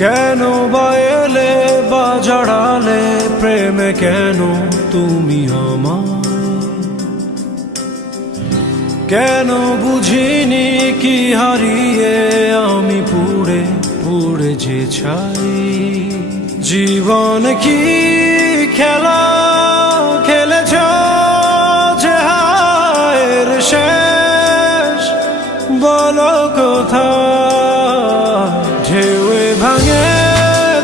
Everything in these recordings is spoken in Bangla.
কেন বা এলে বা জড়ালে প্রেমে কেন তুমি আমার? কেন বুঝিনি কি হারিয়ে আমি পুড়ে পুড়ে যে ছাই। জীবন কি খেলা খেলেছ যে হায়ের শেষ বলো কোথায়? ঢেউয়ে ভাঙে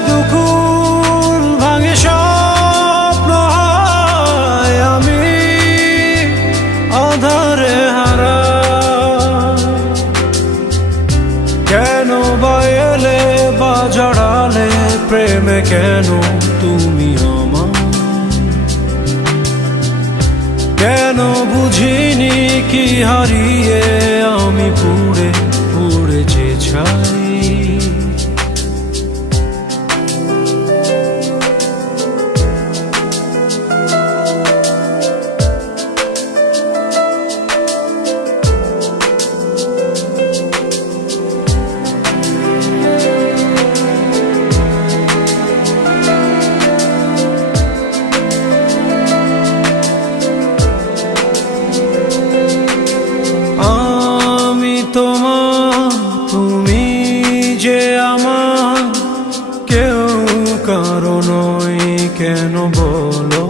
দুকুল ভাঙে স্বপ্ন হয় আমি আধারে হারা। কেন বা এলে বা জড়ালে প্রেমে কেন তুমি আমার? কেন বুঝিনি কি হারিয়ে আমি পুড়ে পুড়ে যে ছাই। তোমার তুমি যে আমার কেউ কারো নয় কেন বলো?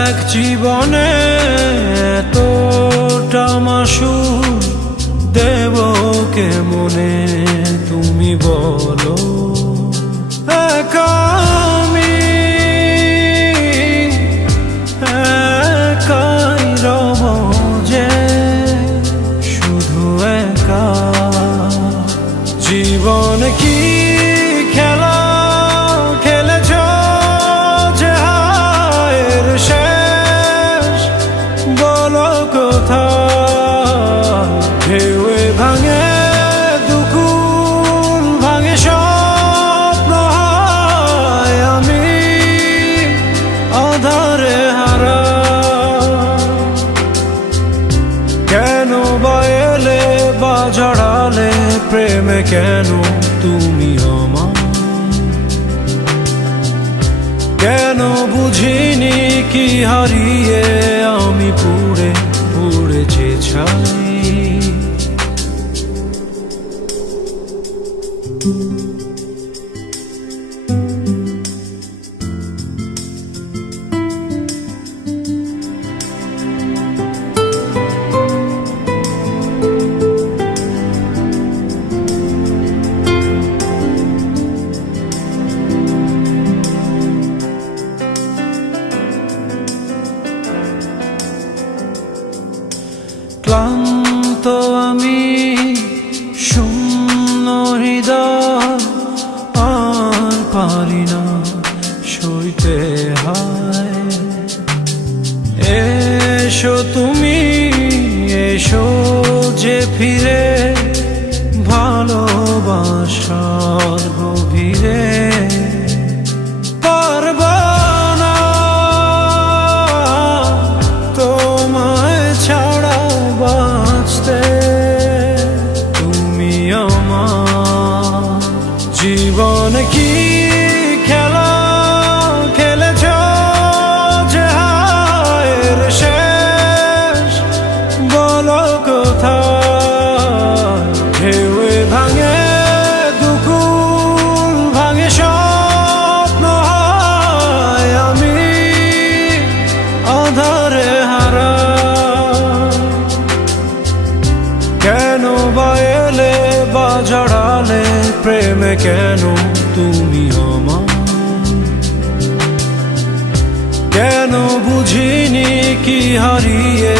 এক জীবনে এতটা মাসুর দেব কেমনে তুমি বলো? একা আমি একাই রব যে শুধু একা। জীবন কি খেলা খেলেছ যে হায়ের শেষ বলো কোথায়? ঢেউয়ে ভাঙে দুকুল ভাঙে স্বপ্ন হয় আমি আধারে হারা। কেন বা এলে বা জড়ালে প্রেমে কেন তুমি আমার? কেন বুঝিনি কি হারিয়ে আমি পুড়ে পুড়ে যে ছাই। ক্লান্ত আমি শূন্য হৃদয় আর পারি না সইতে হায়। এসো তুমি এসো যে ফিরে ভালোবাসার গভীরে। পারবা না তোমায় ছাড়া বাঁচতে তুমি আমার। জীবন কি খেলা খেলেছ যে হায়ের শেষ বলো কোথায়? ঢেউয়ে ভাঙে দুকুল ভাঙে স্বপ্ন হয় আমি আধারে হারা। কেন বা এলে বা জড়ালে প্রেমে কেন তুমি আমার? কেন বুঝিনি কি হারিয়ে